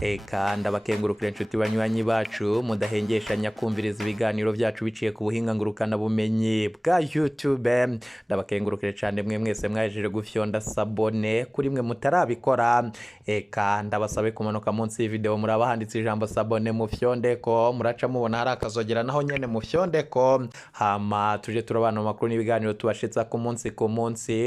Eka ndabakengurukira inshuti banywanyi bacu mudahengeshanya kumviriza ibiganiro byacu biciye ku buhinga ngurukana bumenyi bwa YouTube. Ndabakengurukire cyane mwe mwese mwajeje gufyonda sabone kuri mwe mutarabikora. Eka ndabasabe kumanuka munsi y'video muraba handitse ijambo sabone mufyondeko, muraca mubona hari akazogera naho nyene mufyondeko. Hama tuje turabana makuru n'ibiganiro tubashitsa ku munsi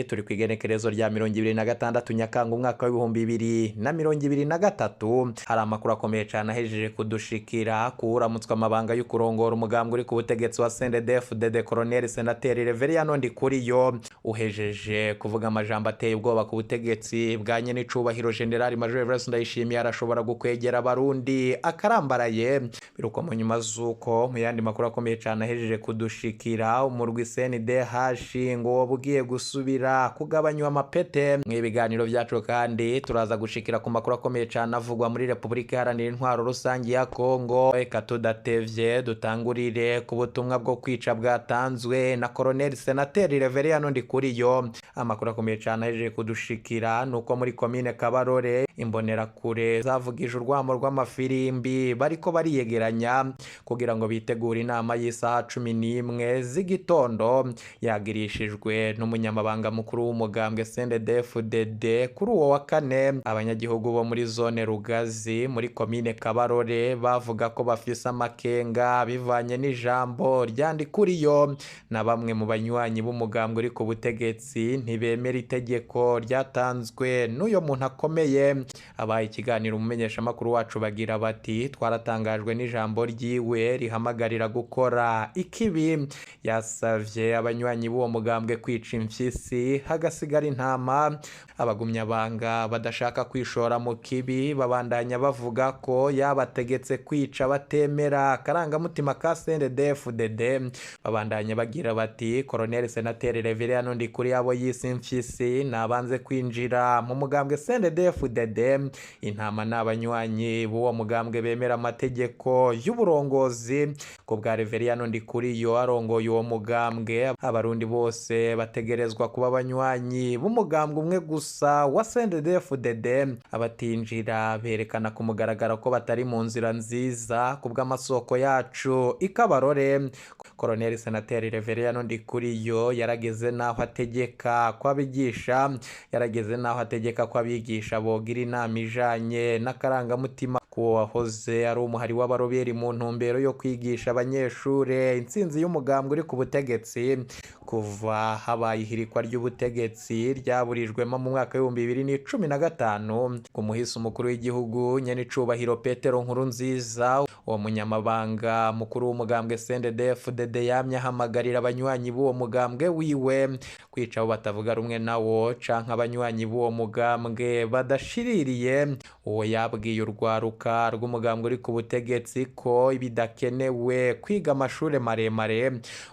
turi kwigenekerezo rya 2026 Nyakanga umwaka wa 2023. Hari amakuru akomeye cyane ahejeje kudushikira kuuramutswa amabanga y'ukurongora umugambwe uri ku butegetsi wa CNDD-FDD Colonel Senateri Reveriyano Ndikuriyo uhejeje kuvuga amajambo ateye ubwoba ku butegetsi bwa nyene icubahiro General Major Everest Ndayishimiye arashobora gukwegera abarundi akarambaraye. Biruko mu nyuma zuko mu yandi makuru akomeye cyane ahejeje kudushikira umurwi CNDH ngo bugiye gusubira kugabanywa amapete. Mwibiganiro byacu kandi turaza gushikira ku makuru akomeye cyane avugwa muri Republika Iharanira Intwaro Rusangi ya Kongo. Eka tudatevye dutangurire ku butumwa bwo kwica bwatanzwe na Colonel Senateri Reveriyano Ndikuriyo. Amakuru akomeye cyane ahejeje kudushikira nuko muri komine Kabarore imbonerakure zavugije urwamo rw'amafirimbi bariko bariyegeranya kugira ngo bitegure inama y'isaha 11 z'igitondo yagirishijwe n'umunyamabanga mukuru w'umugambwe CNDD-FDD kuri uwo wa kane. Abanyagihugu bo muri zone Rugazi muri komine Kabarore bavuga ko bafise amakenga bivanye n'ijambo rya Ndikuriyo na bamwe mu banywanyi b'umugambwe uri ku butegetsi ntibemera itegeko ryatanzwe n'uyo muntu akomeye. Abaye ikiganiro umumenyesha makuru wacu bagira bati twaratangajwe n'ijambo ryiwe rihamagarira gukora ikibi. Yasavye abanywanyi b'uwo mugambwe kwica imfyisi hagasigara intama. Abagumya banga badashaka kwishora mu kibi babandanya bavuga ko yabategetse kwica batemera karangamutima ka CNDD-FDD. Babandanya bagira bati Colonel Senateri Reveriyano Ndikuriyo abo yise imfyisi nabanze kwinjira mu mugambwe CNDD-FDD. Intama n'abanywanyi b'uwo mugambwe bemera amategeko y'uburongozi ko bwa Reveriyano Ndikuriyo arongoye uwo mugambwe. Abarundi bose bategerezwa kuba abanywanyi b'umugambwe umwe gusa wa CNDD-FDD. Abatinjira berekana ku mugaragaro ko batari mu nzira nziza ku bw'amasoko yacu ikabarore. Colonel Senateri Reveriyano Ndikuriyo yarageze naho ategeka ko abigisha bogira inama ijanye n'akarangamutima ko wahoze ari umuhari w'abaroberi mu ntumbero yo kwigisha abanyeshure intsinzi y'umugambwe uri ku butegetsi. Kuva habaye ihirikwa ry'ubutegetsi ryaburijwemo mu mwaka wa 2015 ku muhisi umukuru w'igihugu nyene icubahiro Petero Nkurunziza, uwo munyamabanga mukuru w'umugambwe CNDD-FDD yamye ahamagarira abanywanyi b'uwo mugambwe wiwe kwica abo batavuga rumwe nawo canke abanywanyi b'uwo mugambwe badashiririye. Uwo yabwiye urwaruka rw'umugambwe uri ku butegetsi ko ibidakenewe kwiga amashure maremare.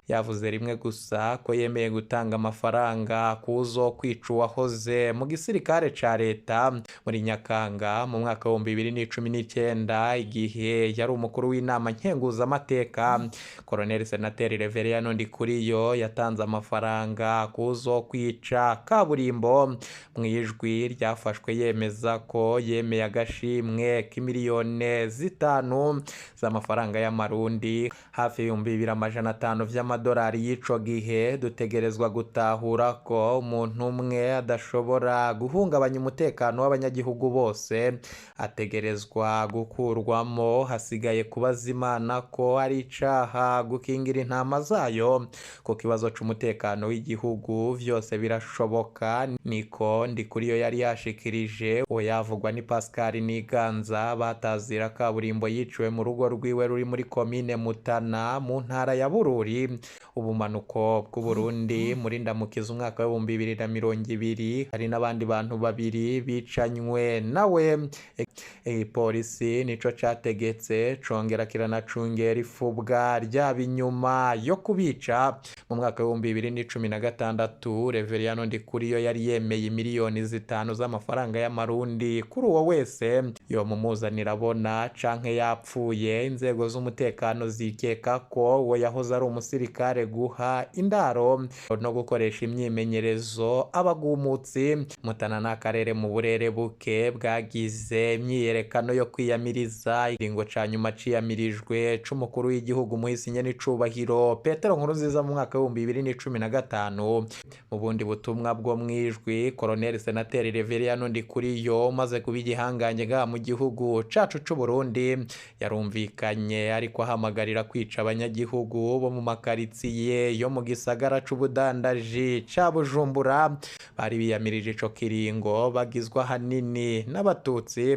Yavuze rimwe gusa ko yemeye gutanga amafaranga kuzo kwica uwahoze mu gisirikare ca leta muri Nyakanga mu mwaka wa 2019 igihe yari umukuru w'inama nkenguzamateka. Colonel Senateri Reveriyano Ndikuriyo yatanze amafaranga kuzo kwica kaburimbo. Mwijwi ryafashwe yemeza ko yemeye agashimwe k'imiliyoni 5 z'amafaranga y'amarundi hafi 2500 vy'amadolari y'ico gihe. Dutegerezwa gutahura ko umuntu umwe adashobora guhungabanya umutekano w'abanyagihugu bose, ategerezwa gukurwamo. Hasigaye kubaza Imana ko ari icaha gukingira intama zayo. Ku kibazo c'umutekano w'igihugu vyose birashoboka, niko Ndikuriyo yari yashikirije. Uwo yavugwa ni Pascal Niganza batazira kaburimbo yiciwe mu rugo rwiwe ruri muri komine Mutana mu ntara ya Bururi ubumanuko bw'Uburundi muri Ndamukiza umwaka wa 2020. Hari n'abandi bantu babiri bicanywe nawe. Polisi nico categetse congera kiranacungera ifubwa ryaba inyuma yo kubica. Mu mwaka wa 2016 Reveriyano Ndikuriyo yari yemeye miliyoni 5 z'amafaranga y'amarundi kuri uwo wese yo mumuzanira Manirabona canke yapfuye. Inzego z'umutekano zikeka ko uwo yahoze ari umusirikare guha indaro no gukoresha imyimenyerezo abagumutsi. Mutana n'akarere mu burere buke bwagize imyiyerekano yo kwiyamiriza iringo ca nyuma ciyamirijwe c'umukuru w'igihugu muhisi nyenicubahiro Petero Nkurunziza mu mwaka wa 2015. Mu bundi butumwa bwo mwijwi, Colonel Senateri Reveriyano Ndikuriyo umaze kuba igihangange ngaha mu gihugu cacu c'u Burundi yarumvikanye ariko ahamagarira kwica abanyagihugu bo mu makaritsiye yo mu gisagara c'ubudandaji ca Bujumbura bari biyamirije ico kiringo bagizwe ahanini n'abatutsi.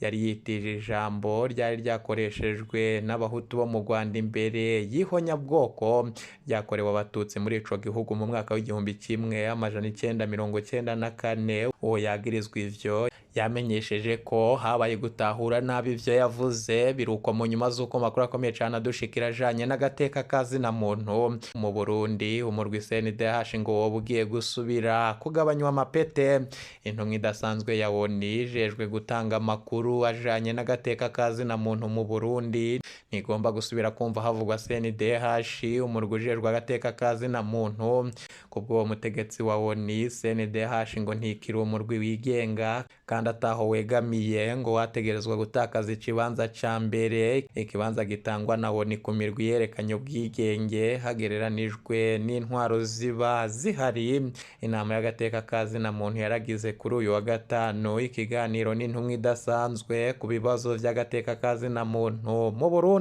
Yari yitije ijambo ryari ryakoreshejwe n'abahutu bo mu Rwanda imbere y'ihonyabwoko ryakorewe abatutsi muri ico gihugu mu mwaka w'1994. uwo yagirizwa ivyo yamenyesheje ko habaye gutahura nabi ivyo yavuze, biruko mu nyuma z'uko makuru akomeye cane adushikira ajanye n'agateka kazina muntu mu Burundi. Umurwi CNDH ngo woba ugiye gusubira kugabanywa amapete. Intumwa idasanzwe ya ONU ijejwe gutanga amakuru ajanye n'agateka kazina muntu mu Burundi ntigomba gusubira kumva havugwa CNDH, umurwi ujejwe agateka kazina muntu. Kubwo mutegetsi wa ONU, CNDH ngo ntikiri umurwi wigenga kandi ataho wegamiye, ngo wategerezwa gutakaza ikibanza ca mbere, ikibanza gitangwa na ONU ku mirwi yerekanye ubwigenge hagereranijwe n'intwaro ziba zihari. Inama y'agateka kazina muntu yaragize kuri uyu wa gatanu ikiganiro n'intumwa idasanzwe ku bibazo vy'agateka kazina muntu mu Burundi.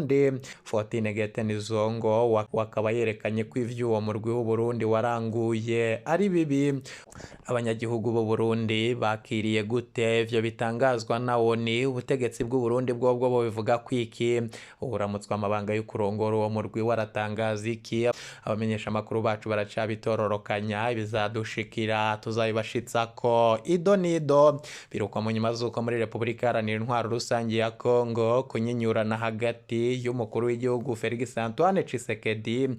Fortine Getenzongo wakaba yerekanye ko ivy'uwo murwi w'u Burundi waranguye ari bibi. Abanyagihugu b'u Burundi bakiriye gute ivyo bitangazwa na ONU? Ubutegetsi bw'u Burundi bwobwo bivuga kwiki? Uburamutswa amabanga y'ukurongora uwo murwi waratangaza iki? Abamenyesha amakuru bacu baracabitororokanya, ibizadushikira tuzabibashitsako ido nido. Biruko mu nyuma z'uko muri Repubulika Iharanira Intwaro Rusangi ya Kongo kunyinyurana hagati y'umukuru w'igihugu Felix Antoine Tshisekedi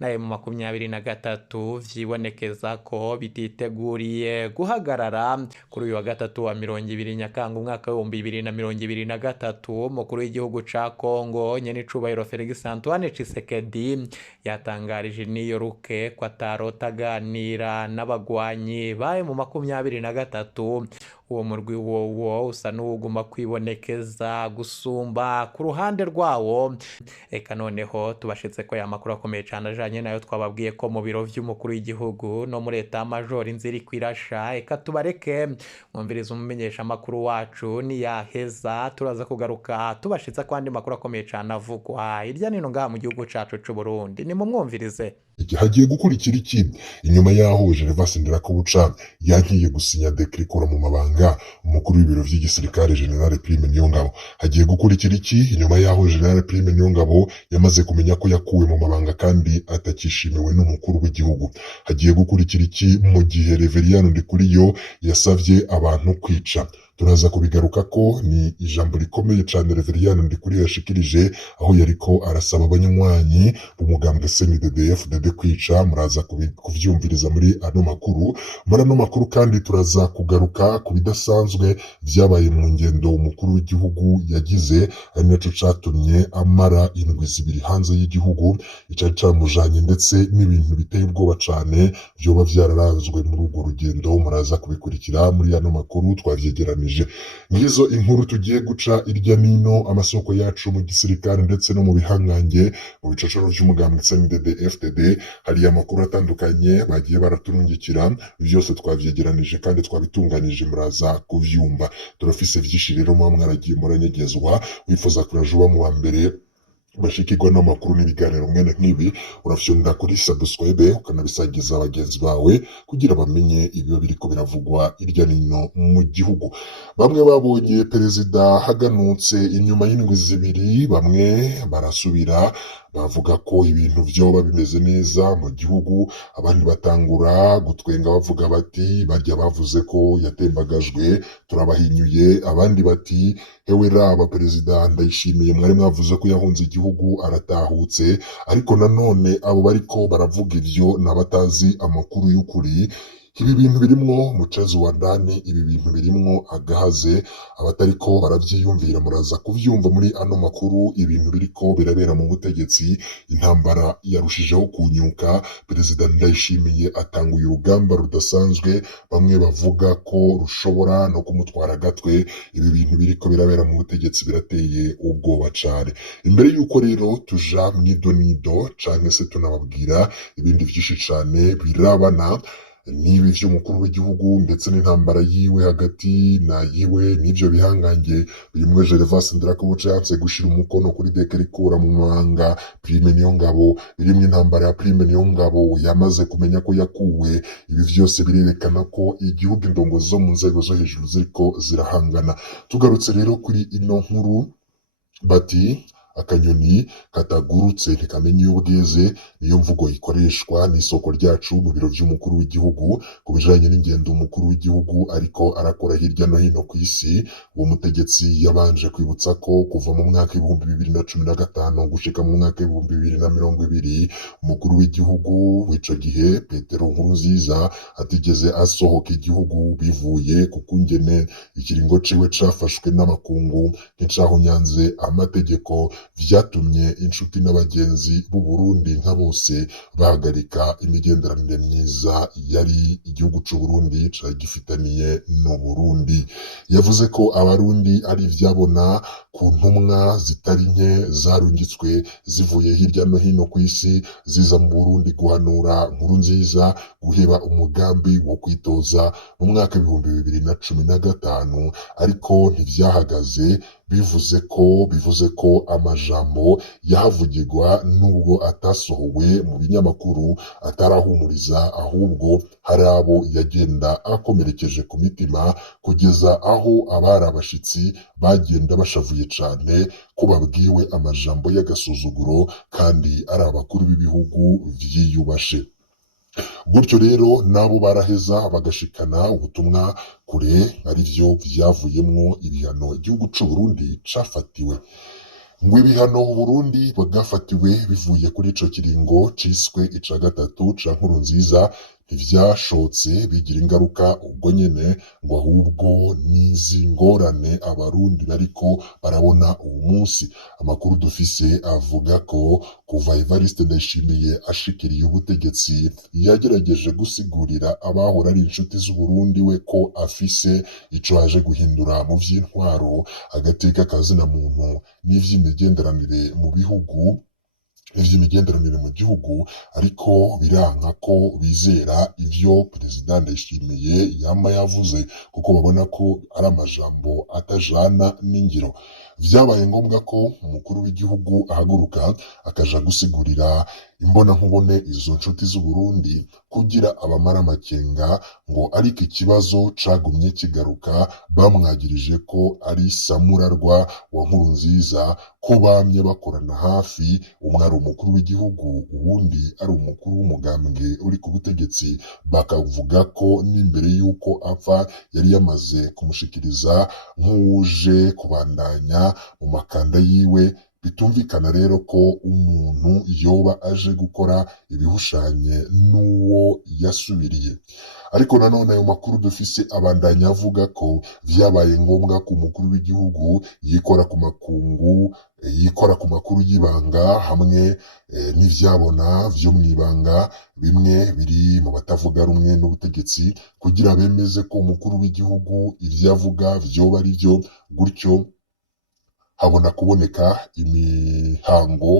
na M23 vyibonekeza ko bititeguriye guhagarara. Kuri uyu wa gatatu wa 20 Nyakanga umwaka wa 2023, umukuru w'igihugu ca Kongo nyenicubahiro Felix Antoine Tshisekedi yatangarije niyo ruke ko atarotaganira n'abagwanyi baye mu 23. Uwo murwi wowo usa n'uwuguma kwibonekeza gusumba ku ruhande rwawo. Eka noneho tubashitse ko ya makuru akomeye cane ajanye nayo twababwiye ko mu biro vy'umukuru w'igihugu no muri Etat Major inzira kwirasha. Eka tubareke mwumviriza umumenyesha makuru wacu niyaheza turaza kugaruka tubashitse ko andi makuru akomeye cane avugwa irya nino ngaha mu gihugu cacu c'u Burundi. Ni mumwumvirize. Hagiye gukurikira iki inyuma yaho Gervais Ndirakobuca yagiye gusinya decret ikora mu mabanga umukuru w'ibiro vy'igisirikare General Prime Niyongabo? Hagiye gukurikira iki inyuma yaho General Prime Niyongabo yamaze kumenya ko yakuwe mu mabanga kandi atakishimiwe n'umukuru w'igihugu? Hagiye gukurikira iki mu gihe Reveriyano Ndikuriyo yasavye abantu kwica? Turaza kubigaruka ko ni ijambo rikomeye cane Reveriyano Ndikuriyo yashikirije aho yariko arasaba abanywanyi b'umugambwe CNDD-FDD kwica. Muraza kuvyumviriza muri ano makuru kandi turaza kugaruka ku bidasanzwe vyabaye mu ngendo umukuru w'igihugu yagize, ari naco catumye amara indwi zibiri hanze y'igihugu, icari camujanye ndetse n'ibintu biteye ubwoba cane vyoba vyararanzwe muri urwo rugendo. Muraza kubikurikira muri ano makuru twavyegeranije. Ngizo inkuru tugiye guca irya nino amasoko yacu mu gisirikare ndetse no mu bihangange mu bicocoro vy'umugambwe CNDD-FDD. Hari amakuru atandukanye bagiye baraturungikira, vyose twavyegeranije kandi twabitunganije, muraza kuvyumva. Turafise vyinshi rero mwaragiye muranyegezwa. Wifuza kuraja uba mu wa mbere bashikirwa n'amakuru n'ibiganiro mwene nk'ibi, urafyonda kuri subscribe ukanabisagiza abagenzi bawe kugira bamenye ibyo biriko biravugwa irya nino mu gihugu. Bamwe babonye perezida haganutse inyuma y'indwi zibiri, bamwe barasubira bavuga ko ibintu vyoba bimeze neza mu gihugu, abandi batangura gutwenga bavuga bati barya bavuze ko yatembagajwe turabahinyuye, abandi bati hewe raba perezida Ndayishimiye mwari mwavuze ko yahunze igihugu aratahutse. Ariko nanone abo bariko baravuga ivyo n'abatazi amakuru y'ukuri Ibi bintu birimwo muchezo wa ndani, ibi bintu birimwo agahaze, abatariko baravyiyumvira muraza kuvyumva muri ano makuru. Ibintu biriko birabera mu butegetsi, intambara yarushijeho kunyuka. Perezida Ndayishimiye atanguye urugamba rudasanzwe, bamwe bavuga ko rushobora no kumutwara agatwe. Ibi bintu biriko birabera mu butegetsi birateye ubwoba cane. Imbere yuko rero tuja mw'idonido canke se tunababwira ibindi vyinshi cane birabana nibi vy'umukuru w'igihugu ndetse n'intambara yiwe hagati na yiwe n'ivyo bihangange birimwo Gervas Ndirakobuca yanse gushira umukono kuri dekret ikura mu mabanga Prime Niyongabo, birimwo intambara ya Prime Niyongabo yamaze kumenya ko yakuwe. Ibi vyose birerekana ko igihugu indongozi zo mu nzego zo hejuru ziriko zirahangana. Tugarutse rero kuri ino nkuru, bati akanyoni katagurutse ntikamenya iyo bweze, niyo mvugo ikoreshwa n'isoko ryacu mu biro vy'umukuru w'igihugu ku bijanye n'ingendo umukuru w'igihugu ariko arakora hirya no hino ku isi. Uwo mutegetsi yabanje kwibutsa ko kuva mu mwaka 2015 gushika mu mwaka 2020 umukuru w'igihugu w'ico gihe Petero Nkurunziza atigeze asohoka igihugu bivuye ku kungene ikiringo ciwe cafashwe n'amakungu nk'icahunyanze amategeko, vyatumye inshuti n'abagenzi b'u Burundi nka bose bahagarika imigenderanire myiza yari igihugu c'u Burundi cari gifitaniye no Burundi. Yavuze ko abarundi ari ivyabona ku ntumwa zitari nke zarungitswe zivuye hirya no hino ku isi ziza mu Burundi guhanura Nkurunziza guheba umugambi wo kwitoza mu mwaka 2015, ariko ntivyahagaze. Bivuze ko amajambo yahavugirwa nubwo atasohowe mu binyamakuru atarahumuriza, ahubwo hari abo yagenda akomerekeje ku mitima kugeza aho abari abashitsi bagenda bashavuye cane ko babwiwe amajambo y'agasuzuguro kandi ari abakuru b'ibihugu vyiyubashe. Gutyo rero nabo baraheza bagashikana ubutumwa kure, arivyo vyavuyemwo ibihano igihugu c'u Burundi cafatiwe. Ngo ibihano Burundi bagafatiwe bivuye kuri ico kiringo ciswe ica gatatu ca Nkurunziza ntivyashotse bigira ingaruka ubwo nyene, ngo ahubwo n'izi ngorane abarundi bariko barabona uwu munsi. Amakuru dufise avuga ko kuva Evariste Ndayishimiye ashikiriye ubutegetsi yagerageje gusigurira abahora ari inshuti z'u Burundi we ko afise ico aje guhindura mu vy'intwaro, agateka kazina muntu n'ivy'imigenderanire mu bihugu ivy'imigenderanire mu gihugu, ariko biranka ko bizera ivyo Perezida Ndayishimiye yama yavuze kuko babona ko ari amajambo atajana n'ingiro. Vyabaye ngombwa ko umukuru w'igihugu ahaguruka akaja gusigurira imbonankubone izo nshuti z'u Burundi kugira abamara amakenga, ngo ariko ikibazo cagumye kigaruka. Bamwagirije ko ari samurarwa wa Nkurunziza, ko bamye bakorana hafi, umwe ari umukuru w'igihugu uwundi ari umukuru w'umugambwe uri ku butegetsi. Bakavuga ko n'imbere yuko apfa yari yamaze kumushikiriza nk'uje kubandanya mu makanda yiwe. Bitumvikana rero ko umuntu yoba aje gukora ibihushanye n'uwo yasubiriye. Ariko nanone ayo makuru dufise abandanya avuga ko vyabaye ngombwa ko umukuru w'igihugu yikora ku makungu, yikora ku makuru y'ibanga hamwe n'ivyabona vyo mw'ibanga bimwe biri mu batavuga rumwe n'ubutegetsi, kugira bemeze ko umukuru w'igihugu ivyo avuga vyoba ari vyo. Gutyo habona kuboneka imihango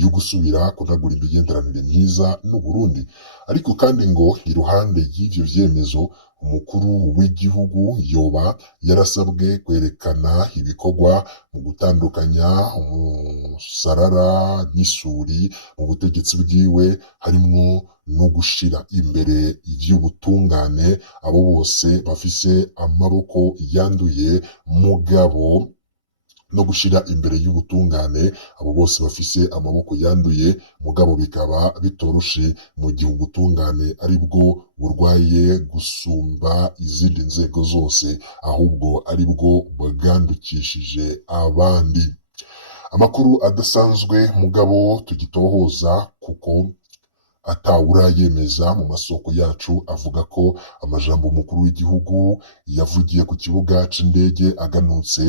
yo gusubira kunagura imigenderanire myiza n'u Burundi. Ariko kandi ngo iruhande y'ivyo vyemezo umukuru w'igihugu yoba yarasabwe kwerekana ibikorwa mu gutandukanya umusarara n'isuri mu butegetsi bwiwe, harimwo no gushira imbere ivy'ubutungane. Abo bose bafise amaboko yanduye mugabo no gushira imbere y'ubutungane, abo bose bafise amaboko yanduye mugabo bikaba bitoroshe mu gihe ubutungane ari bwo burwaye gusumba izindi nzego zose, ahubwo ari bwo bwandukishije abandi. Amakuru adasanzwe mugabo tugitohoza kuko atawurayemeza mu masoko yacu avuga ko amajambo umukuru w'igihugu yavugiye ku kibuga c'indege aganutse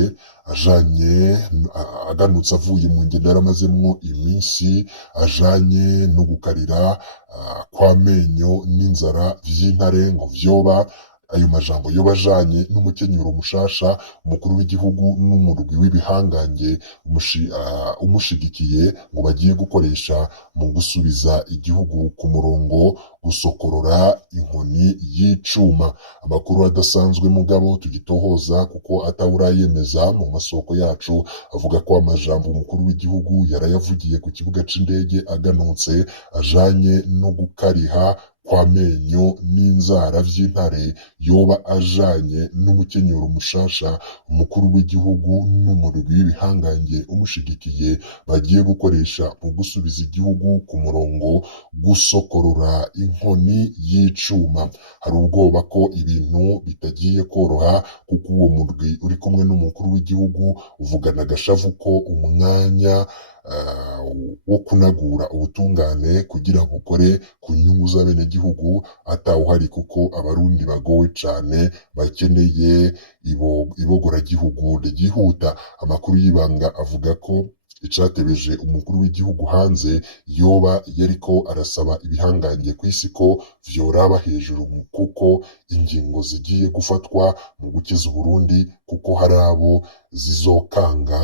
avuye mu ngendo yaramazemwo iminsi ajanye no gukarira kw'amenyo n'inzara vy'intare ngo vyoba ayo majambo yoba ajanye n'umukenyuro mushasha umukuru w'igihugu n'umurwi w'ibihangange umushigikiye ngo bagiye gukoresha mu gusubiza igihugu ku murongo gusokorora inkoni y'icuma. Amakuru adasanzwe mugabo tugitohoza kuko atawurayemeza mu masoko yacu avuga ko amajambo umukuru w'igihugu yarayavugiye ku kibuga c'indege aganutse ajanye no gukariha kw'amenyo n'inzara vy'intare yoba ajanye n'umukenyero mushasha umukuru w'igihugu n'umurwi w'ibihangange umushigikiye bagiye gukoresha mu gusubiza igihugu ku murongo gusokorora inkoni y'icuma. Hari ubwoba ko ibintu bitagiye koroha kuko uwo murwi uri kumwe n'umukuru w'igihugu uvugana agashavu ko umwanya wo kunagura ubutungane kugira ngo ukore ku nyungu z'abenegihugu atawuhari kuko abarundi bagowe cane bakeneye ibogoragihugu ryihuta. Amakuru y'ibanga avuga ko icatebeje umukuru w'igihugu hanze yoba yariko arasaba ibihangange kw'isi ko vyoraba hejuru kuko ingingo zigiye gufatwa mu gukiza Uburundi kuko hari abo zizokanga,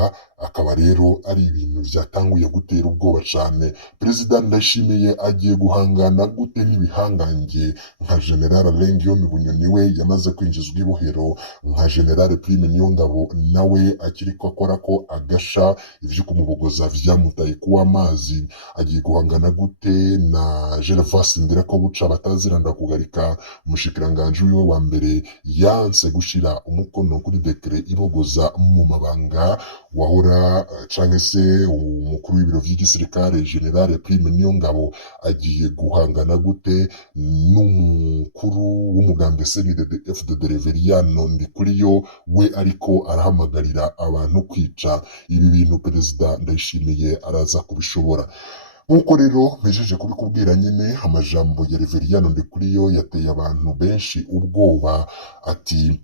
akaba rero ari ibintu vyatanguye gutera ubwoba cane. Perezida Ndayishimiye agiye guhangana gute n'ibihangange nka General Lengyom Bunyoni we yamaze kwinjizwa ibohero, nka General Prime Niyongabo nawe akiriko akora ko agasha ivyo kumubogoza vyamutaye kuwa amazi. Agiye guhangana gute na Gervas Ndirakobuca bataziranda kugarika umushikiranganje wiwe wa mbere yanse gushira umukono kuri dekre ibogoza mu mabanga wahora canke se umukuru w'ibiro vy'igisirikare General Prime Niyongabo. Agiye guhangana gute n'umukuru w'umugambwe CNDD-FDD Reveriyano Ndikuriyo we ariko arahamagarira abantu kwica. Ibi bintu Perezida Ndayishimiye araza kubishobora. Nkuko rero mejeje kubikubwira nyene, amajambo ya Reveriyano Ndikuriyo yateye abantu benshi ubwoba, ati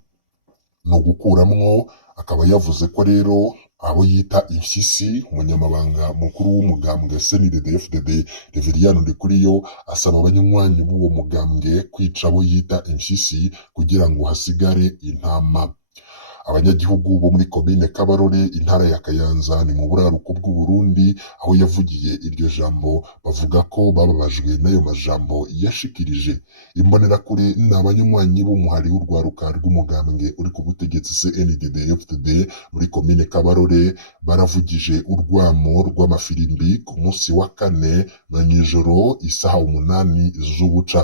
no gukuramwo. Akaba yavuze ko rero abo yita impyisi, umunyamabanga mukuru w'umugambwe CNDD-FDD Reveriyano Ndikuriyo asaba abanywanyi b'uwo mugambwe kwica abo yita impyisi kugira ngo hasigare intama. Abanyagihugu bo muri komine Kabarore intara ya Kayanza ni mu buraruko bw'u Burundi aho yavugiye iryo jambo bavuga ko bababajwe n'ayo majambo yashikirije. Imbonerakure n'abanywanyi b'umuhari w'urwaruka rw'umugambwe uri ku butegetsi CNDD-FDD muri komine Kabarore baravugije urwamo rw'amafirimbi ku munsi wa kane na nijoro isaha 8 z'ubuca.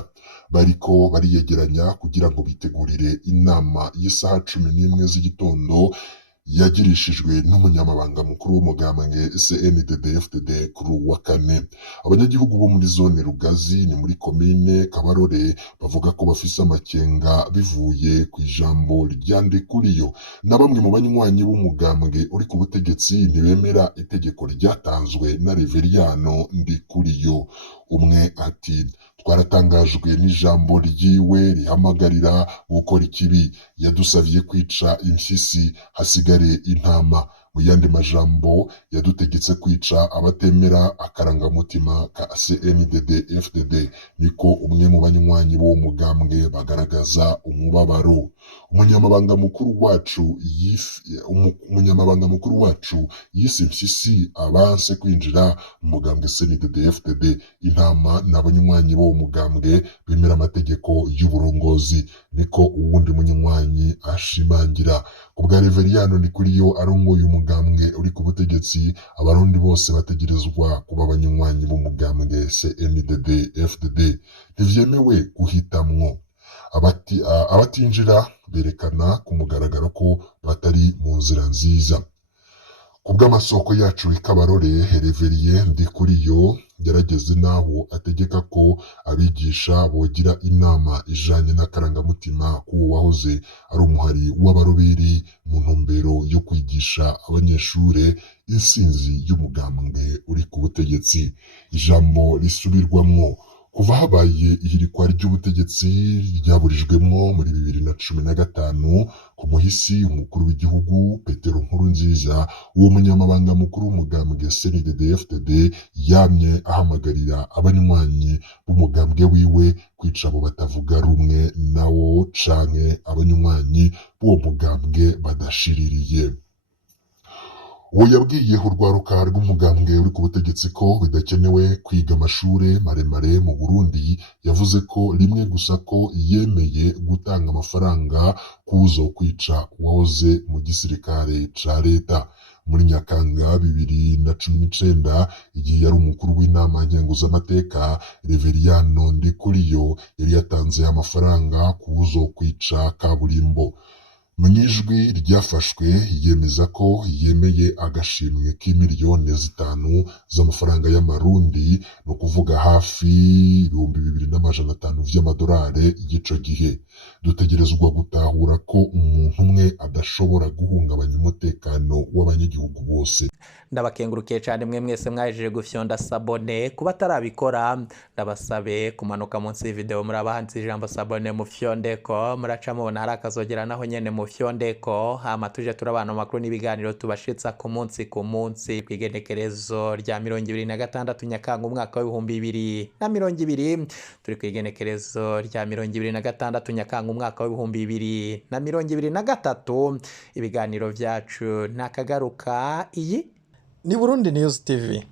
Bariko bariyegeranya kugira ngo bitegurire inama y'isaha 11 z'igitondo yagirishijwe n'umunyamabanga mukuru w'umugambwe CNDD-FDD kuri wa kane. Abanyagihugu bo muri zone Rugazi ni muri komine Kabarore bavuga ko bafise amakenga bivuye ku ijambo rya Ndikuriyo. Na bamwe mu banywanyi b'umugambwe uri ku butegetsi ntibemera itegeko ryatanzwe na Reveriyano Ndikuriyo. Umwe ati twaratangajwe n'ijambo ryiwe rihamagarira gukora ikibi, yadusavye kwica impyisi hasigare intama. Mu yandi majambo yadutegetse kwica abatemera akarangamutima ka CNDD-FDD. Niko umwe mu banywanyi b'uwo mugambwe bagaragaza umubabaro. Umunyamabanga mukuru wacu yise impyisi abanse kwinjira mu mugambwe CNDD-FDD. Intama n'abanywanyi b'uwo mugambwe bemera amategeko y'uburongozi, niko uwundi munywanyi ashimangira. Kubwa Reveriyano Ndikuriyo arongoye umugambwe uri ku butegetsi, abarundi bose bategerezwa kuba abanywanyi b'umugambwe CNDD-FDD. Ntivyemewe guhitamwo. Abatinjira berekana ku mugaragaro ko batari mu nzira nziza. Kubw'amasoko yacu ikabarore, Reveriye Ndikuriyo yarageze naho ategeka ko abigisha bogira inama ijanye n'akarangamutima k'uwo wahoze ari umuhari w'abaroberi mu ntumbero yo kwigisha abanyeshure insinzi y'umugambwe uri ku butegetsi. Ijambo risubirwamwo kuva habaye ihirikwa ry'ubutegetsi ryaburijwemo muri 2015 ku muhisi umukuru w'igihugu Petero Nkurunziza, uwo munyamabanga mukuru w'umugambwe CNDD-FDD yamye ahamagarira abanywanyi b'umugambwe wiwe kwica abo batavuga rumwe nawo canke abanywanyi b'uwo mugambwe badashiririye. uwo yabwiye urwaruka rw'umugambwe uri ku butegetsi ko bidakenewe kwiga amashure maremare mu Burundi, yavuze ko rimwe gusa ko yemeye gutanga amafaranga kuzo kwica uwahoze mu gisirikare ca leta. Muri Nyakanga 2019 igihe yari umukuru w'inama nkenguzamateka, Reveriyano Ndikuriyo yari yatanze amafaranga kuzo kwica kaburimbo. Mw'ijwi ryafashwe yemeza ko yemeye agashimwe k'imiliyoni 5 z'amafaranga y'amarundi, no kuvuga hafi 2,500 vy'amadolari y'ico gihe. Dutegerezwa gutahura ko umuntu umwe adashobora guhungabanya umutekano w'abanyagihugu bose. Ndabakengurukiye cyane mwe mwese mwajeje gufyonda sabone, kuba tarabikora ndabasabe kumanuka munsi y'video muri abahanzi ijambo sabone mu fyondeko, muraca mubona hari akazogera naho nyene mu fyondeko. Hama tuje turabana makuru n'ibiganiro tubashitsa ku munsi kwigenekerezo rya 2026 Nyakanga umwaka wa 2020, turi kwigenekerezo rya 2026 Nyakanga umwaka wa 2023. Ibiganiro vyacu nakagaruka. Iyi ni Burundi News TV.